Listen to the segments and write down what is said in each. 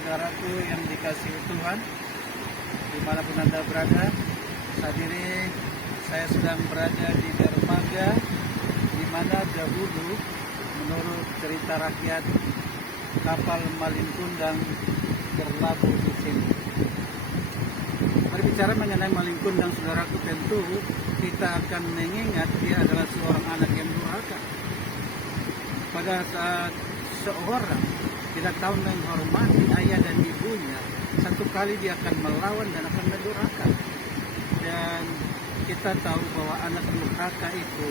saudaraku yang dikasihi Tuhan, dimanapun Anda berada. Saat ini saya sedang berada di dermaga, di mana dahulu menurut cerita rakyat kapal Malin Kundang berlabuh di sini. Berbicara mengenai Malin Kundang, saudaraku, tentu kita akan mengingat dia adalah seorang anak yang durhaka. Pada saat seorang tidak tahu menghormati ayah dan ibunya, satu kali dia akan melawan dan akan mendurhaka. Dan kita tahu bahwa anak durhaka itu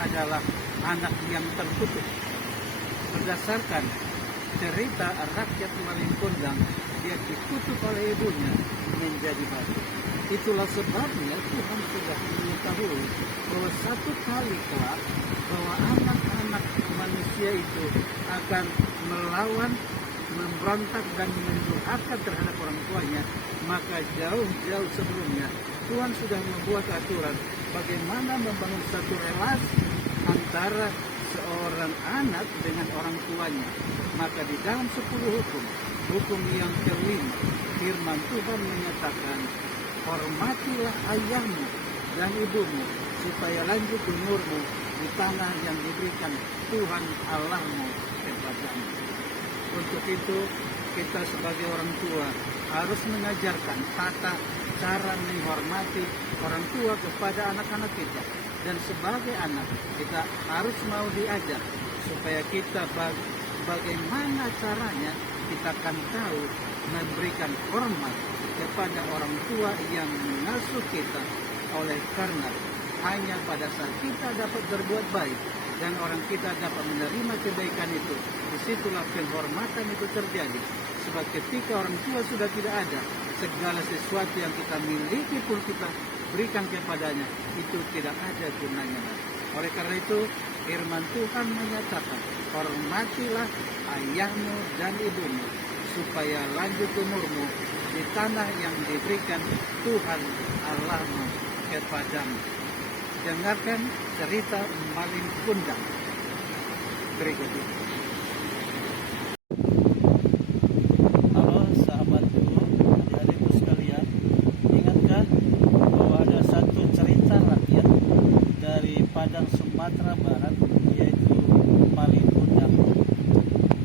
adalah anak yang terkutuk. Berdasarkan cerita rakyat Malin Kundang, dia dikutuk oleh ibunya menjadi batu. Itulah sebabnya Tuhan sudah mengetahui bahwa satu kali kelak bahwa anak-anak manusia itu akan melawan, memberontak dan mendurhaka terhadap orang tuanya. Maka jauh-jauh sebelumnya Tuhan sudah membuat aturan bagaimana membangun satu relasi antara seorang anak dengan orang tuanya. Maka di dalam 10 hukum yang kelima, firman Tuhan menyatakan, hormatilah ayahmu dan ibumu supaya lanjut umurmu di tanah yang diberikan Tuhan Allahmu kepadamu. Untuk itu kita sebagai orang tua harus mengajarkan tata cara menghormati orang tua kepada anak-anak kita. Dan sebagai anak kita harus mau diajar supaya kita bagaimana caranya kita akan tahu memberikan hormat kepada orang tua yang mengasuh kita. Oleh karena hanya pada saat kita dapat berbuat baik dan orang kita dapat menerima kebaikan itu, disitulah penghormatan itu terjadi. Sebab ketika orang tua sudah tidak ada, segala sesuatu yang kita miliki pun kita berikan kepadanya, itu tidak ada gunanya. Oleh karena itu firman Tuhan menyatakan, hormatilah ayahmu dan ibumu supaya lanjut umurmu di tanah yang diberikan Tuhan Allahmu kepadamu. Dengarkan cerita Malin Kundang berikut ini. Halo sahabatku, adik-adikku sekalian, ingatkah bahwa ada satu cerita rakyat dari Padang, Sumatera Barat, yaitu Malin Kundang.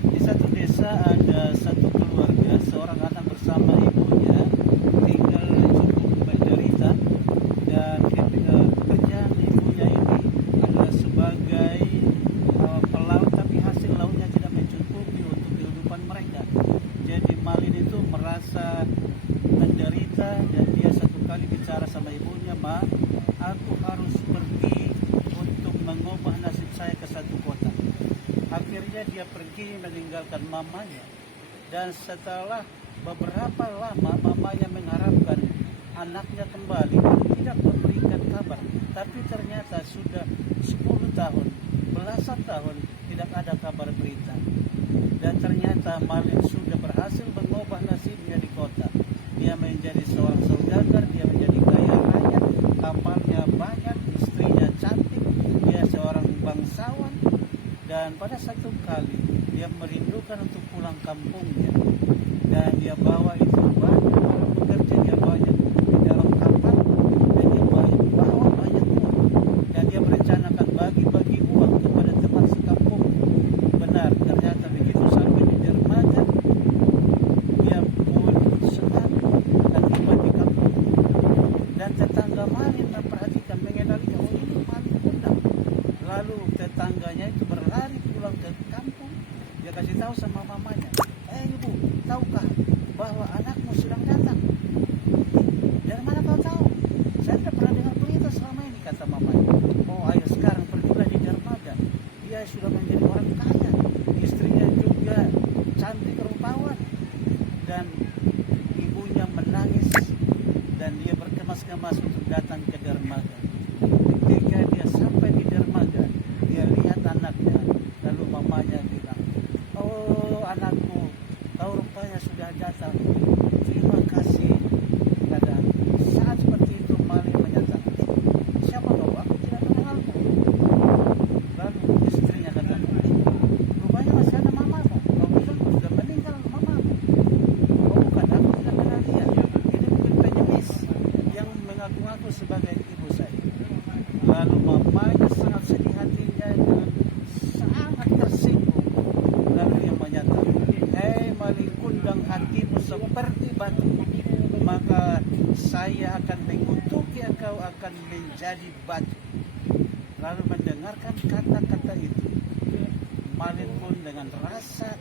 Di satu desa ada satu keluarga, seorang anak bersama ibunya tinggal cukup menderita, dan pekerjaan ibunya ini adalah sebagai pelaut, tapi hasil lautnya tidak mencukupi untuk kehidupan mereka. Jadi Malin itu merasa menderita dan dia satu kali bicara sama ibunya, "Ma, aku harus pergi untuk mengubah nasib saya ke satu kota." Akhirnya dia pergi meninggalkan mamanya, dan setelah beberapa lama mamanya mengharapkan anaknya kembali, tidak memberikan kabar. Tapi ternyata sudah 10 tahun, belasan tahun tidak ada kabar berita. Dan ternyata Malin sudah berhasil mengubah nasibnya di kota. Dia menjadi seorang saudagar, dia menjadi kaya raya, kapalnya banyak, istrinya cantik, dia seorang bangsawan. Dan pada satu kali dia merindukan untuk pulang kampungnya, dan dia bawa itu banyak orang pekerja, dia banyak di dalam kapal, dan dia bawa banyak uang, dan dia merencanakan bagi-bagi uang kepada teman sekampung. Benar, ternyata begitu sampai di dermaga, dia pun senang dan tiba di kampung. Dan tetangga Malin memperhatikan, mengenali, oh ini Malin Kundang. Lalu tetangganya itu berlari pulang ke kampung. Dia kasih tahu sama mamanya, ibu, tahukah bahwa anakmu sedang datang? Dari mana kau tahu? Saya tidak pernah dengar berita selama ini, kata mamanya. Oh, ayo sekarang pergilah di dermaga. Dia sudah menjadi orang kaya, istrinya juga cantik rupawan. Dan ibunya menangis dan dia berkemas-kemas untuk datang ke dermaga. Ketika dia sampai di dermaga, dia lihat anaknya, lalu mamanya bilang, "Oh anakku, kau rupanya sudah datang. Terima kasih." Dan saat seperti itu Malin menyatakan, "Siapa kau? Aku tidak mengenalmu." Lalu istrinya kata, "Rupanya masih ada mamamu. Kau bilang sudah meninggal mamamu." saya akan mengutuki engkau akan menjadi batu. Lalu mendengarkan kata-kata itu, Malin pun dengan rasa